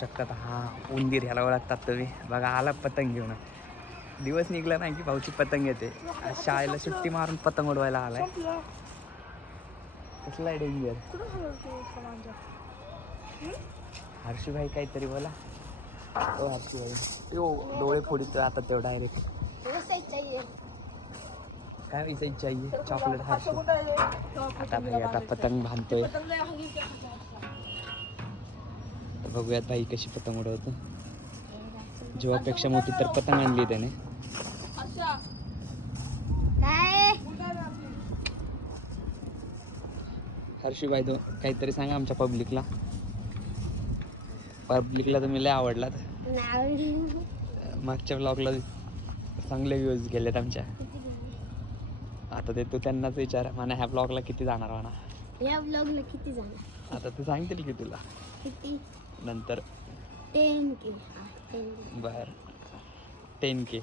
शकतात हा उंदीर ह्याला ओळखतात तुम्ही बघा आला पतंग घेऊन दिवस निघला नाही की भाऊची पतंग येते आज शाळेला सुट्टी मारून पतंग उडवायला आलाय कसला आहे डेंजर हर्षूभाई काहीतरी बोला ओ हर्षूभाई तो डोळे फोडीत आता तो डायरेक्ट काय विषय चाहिए चॉकलेट हर्षू आता भाई आता पतंग बांधतोय बघूयात भाई कशी पतंग उडवतो जीवापेक्षा मोठी तर पतंग आणली त्याने हर्षूभाई तो काहीतरी सांगा आमच्या पब्लिकला तुम्ही लय आवडलात मागच्या ब्लॉगला चांगले व्ह्यूज गेलेत आमच्या आता ते तू त्यांनाच विचार म्हणा ह्या ब्लॉगला किती जाणार म्हणा या ब्लॉगला किती जाणार आता ते सांगतील की तुला किती नंतर 10K बर 10K